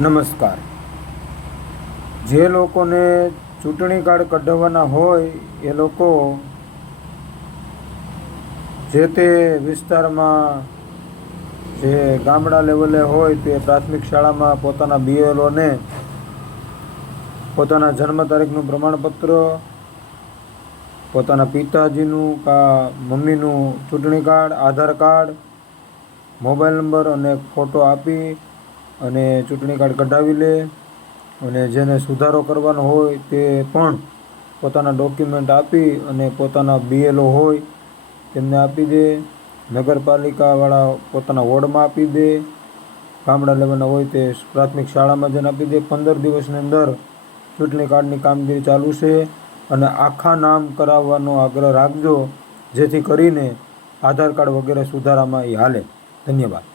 નમસ્કાર. જે લોકોને ચૂંટણી કાર્ડ કઢાવવાના હોય એ લોકો જે તે વિસ્તારમાં જે ગામડા લેવલે હોય તે પ્રાથમિક શાળામાં પોતાના BLOને પોતાના જન્મ તારીખનું પ્રમાણપત્ર, પોતાના પિતાજીનું કાં મમ્મીનું ચૂંટણી કાર્ડ, આધાર કાર્ડ, મોબાઈલ નંબર અને ફોટો આપી અને ચૂંટણી કાર્ડ કઢાવી લે. અને જેને સુધારો કરવાનો હોય તે પણ પોતાના ડોક્યુમેન્ટ આપી અને પોતાના BLO હોય તેમને આપી દે. નગરપાલિકાવાળા પોતાના વોર્ડમાં આપી દે. ગામડા લેવલના હોય તે પ્રાથમિક શાળામાં જઈને આપી દે. 15 દિવસની અંદર ચૂંટણી કાર્ડની કામગીરી ચાલુ છે અને આખા નામ કરાવવાનો આગ્રહ રાખજો, જેથી કરીને આધાર કાર્ડ વગેરે સુધારામાં એ હાલે. ધન્યવાદ.